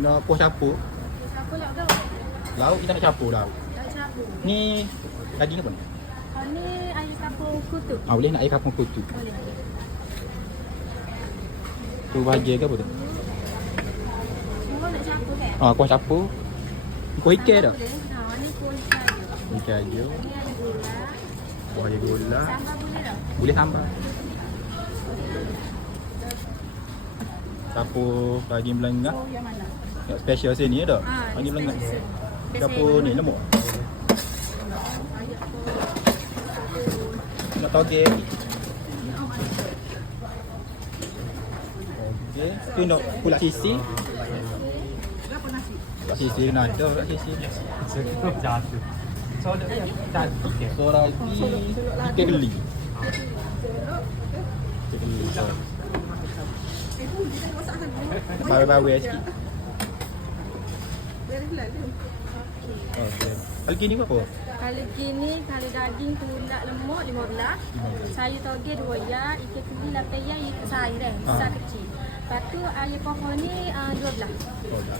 Nak kuah campur. Siapa nak kau? Lauk kita nak campur lauk. Tak campur. Ni daging apa ni? Ni ayam kampung kutu. Boleh nak air kapur kutu. Boleh. Tu bahagia ke apa tu? Semua nak campur kan? Kuah campur. Kuah ikan dah. Boleh. Ni kuah ikan. Ikan aja. Ni ada gula. Kuah aja gula. Sambal boleh tak? Boleh sambal. Campur daging belengak. Oh, yang mana? Yang special sini dah. Ah, Daging belengak. special. Campur ni lemuk. Nak toge. Okey. Tu nak pula sisi. Berapa nasi? Pula sisi nak ada pula sisi. Jatuh. So jatuh. So lagi ikan geli. Ikan geli. Bawah-bawah sikit. Okey. Kalau gini apa? Kalau gini, kalau daging tulak lemuk 15. Sayur toge 2 ya, ikan keli 8 ya, ikan sayur dah, besar kecil. Lepas tu ayam pokok ni 12. Oh, dah.